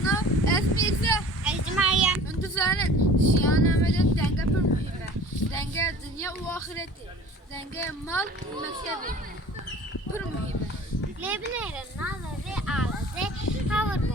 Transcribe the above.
Ana, Esmirse. Aziz Meryem. Entuzanen. Şiyanamede denge bir mühime. Denge dünya ve ahireti. Denge mal mektebi. Bir mühime. Lebneren nazarı ağladı. Havur